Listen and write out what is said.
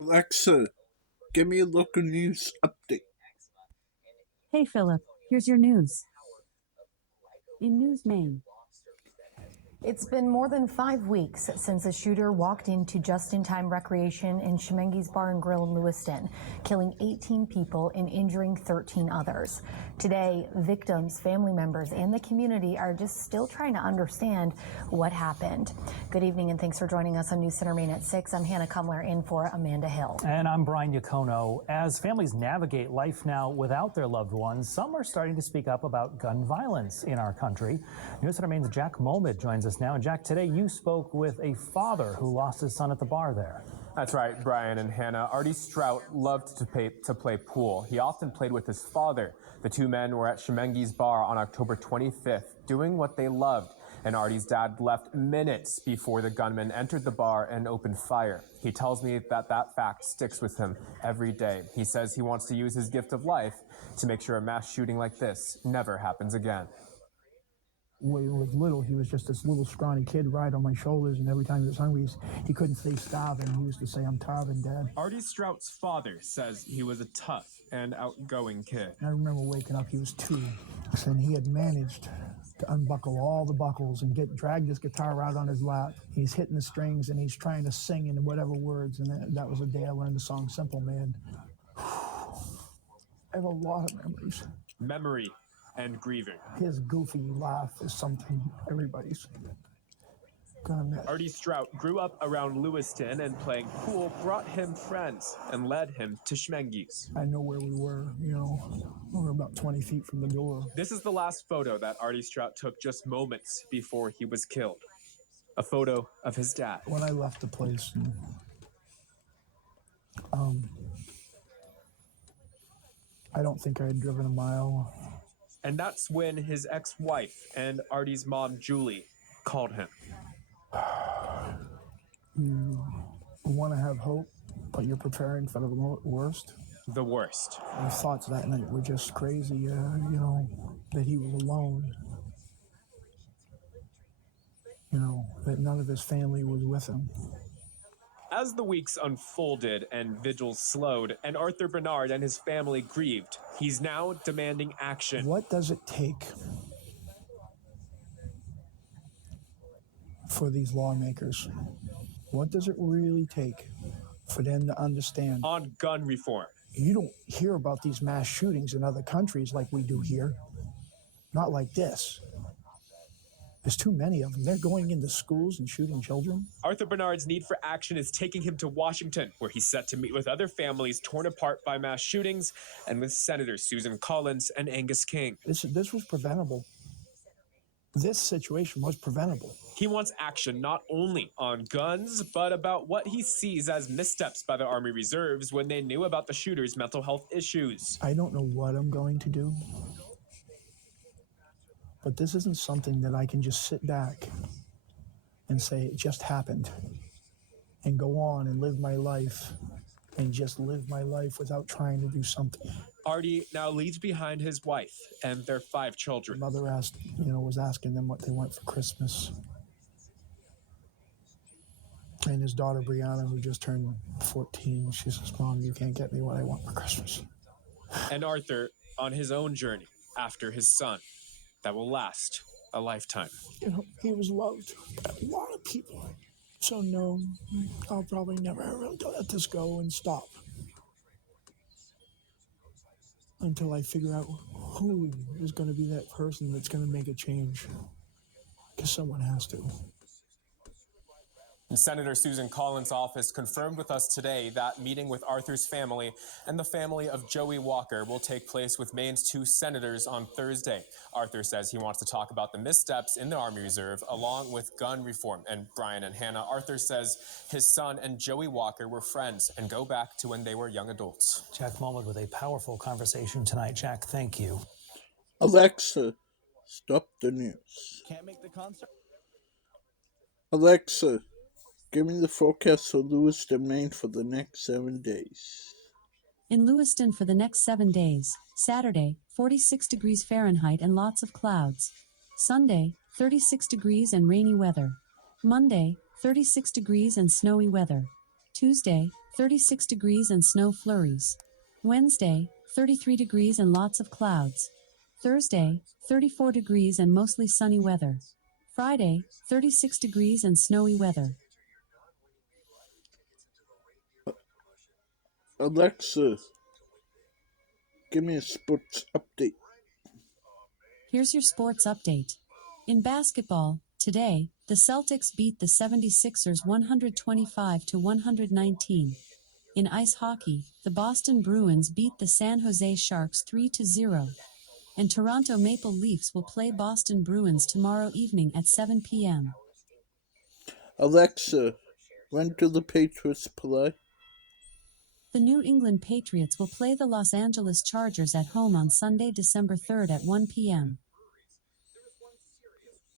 Alexa, give me a local news update. Hey Philip, here's your news. In News Maine. It's been more than 5 weeks since a shooter walked into just-in-time recreation in Schemengees Bar and Grill in Lewiston, killing 18 people and injuring 13 others. Today, victims, family members, and the community are just still trying to understand what happened. Good evening and thanks for joining us on News Center Maine at 6. I'm Hannah Kumler in for Amanda Hill. And I'm Brian Yacono. As families navigate life now without their loved ones, some are starting to speak up about gun violence in our country. News Center Maine's Jack Molmid joins us now. And Jack, today you spoke with a father who lost his son at the bar there. That's right, Brian and Hannah. Artie Strout loved to play pool. He often played with his father. The two men were at Schemengees Bar on October 25th, doing what they loved. And Artie's dad left minutes before the gunman entered the bar and opened fire. He tells me that fact sticks with him every day. He says he wants to use his gift of life to make sure a mass shooting like this never happens again. When he was little, he was just this little scrawny kid right on my shoulders, and every time he was hungry, he couldn't stay starving. He used to say, "I'm starving, Dad." Artie Strout's father says he was a tough and outgoing kid. I remember waking up, he was 2, and he had managed to unbuckle all the buckles and drag his guitar out on his lap. He's hitting the strings, and he's trying to sing in whatever words, and that was the day I learned the song Simple Man. I have a lot of memories. Memory and grieving. His goofy laugh is something everybody's gonna miss. Artie Strout grew up around Lewiston, and playing pool brought him friends and led him to Schemengees. I know where we were, we were about 20 feet from the door. This is the last photo that Artie Strout took just moments before he was killed. A photo of his dad. When I left the place, I don't think I had driven a mile. And that's when his ex-wife and Artie's mom, Julie, called him. You want to have hope, but you're preparing for the worst. The worst. My thoughts that night were just crazy, that he was alone. That none of his family was with him. As the weeks unfolded and vigils slowed, and Arthur Bernard and his family grieved, he's now demanding action. What does it take for these lawmakers? What does it really take for them to understand? On gun reform. You don't hear about these mass shootings in other countries like we do here. Not like this. There's too many of them. They're going into schools and shooting children. Arthur Bernard's need for action is taking him to Washington, where he's set to meet with other families torn apart by mass shootings and with Senators Susan Collins and Angus King. This was preventable. This situation was preventable. He wants action not only on guns, but about what he sees as missteps by the Army Reserves when they knew about the shooter's mental health issues. I don't know what I'm going to do, but this isn't something that I can just sit back and say it just happened and go on and live my life and just live my life without trying to do something. Artie now leaves behind his wife and their 5 children. Mother was asking them what they want for Christmas. And his daughter Brianna, who just turned 14, she says, "Mom, you can't get me what I want for Christmas." And Arthur on his own journey after his son that will last a lifetime. He was loved by a lot of people. So no, I'll probably never let this go and stop until I figure out who is going to be that person that's going to make a change. Because someone has to. And Senator Susan Collins' office confirmed with us today that meeting with Arthur's family and the family of Joey Walker will take place with Maine's 2 senators on Thursday. Arthur says he wants to talk about the missteps in the Army Reserve along with gun reform. And Brian and Hannah, Arthur says his son and Joey Walker were friends and go back to when they were young adults. Jack Molmid with a powerful conversation tonight. Jack, thank you. Alexa, stop the news. Can't make the concert. Alexa, give me the forecast for Lewiston, Maine for the next 7 days. In Lewiston for the next 7 days. Saturday, 46 degrees Fahrenheit and lots of clouds. Sunday, 36 degrees and rainy weather. Monday, 36 degrees and snowy weather. Tuesday, 36 degrees and snow flurries. Wednesday, 33 degrees and lots of clouds. Thursday, 34 degrees and mostly sunny weather. Friday, 36 degrees and snowy weather. Alexa, give me a sports update. Here's your sports update. In basketball, today, the Celtics beat the 76ers 125-119. In ice hockey, the Boston Bruins beat the San Jose Sharks 3-0. And Toronto Maple Leafs will play Boston Bruins tomorrow evening at 7 p.m. Alexa, when do the Patriots play? The New England Patriots will play the Los Angeles Chargers at home on Sunday, December 3rd at 1 p.m.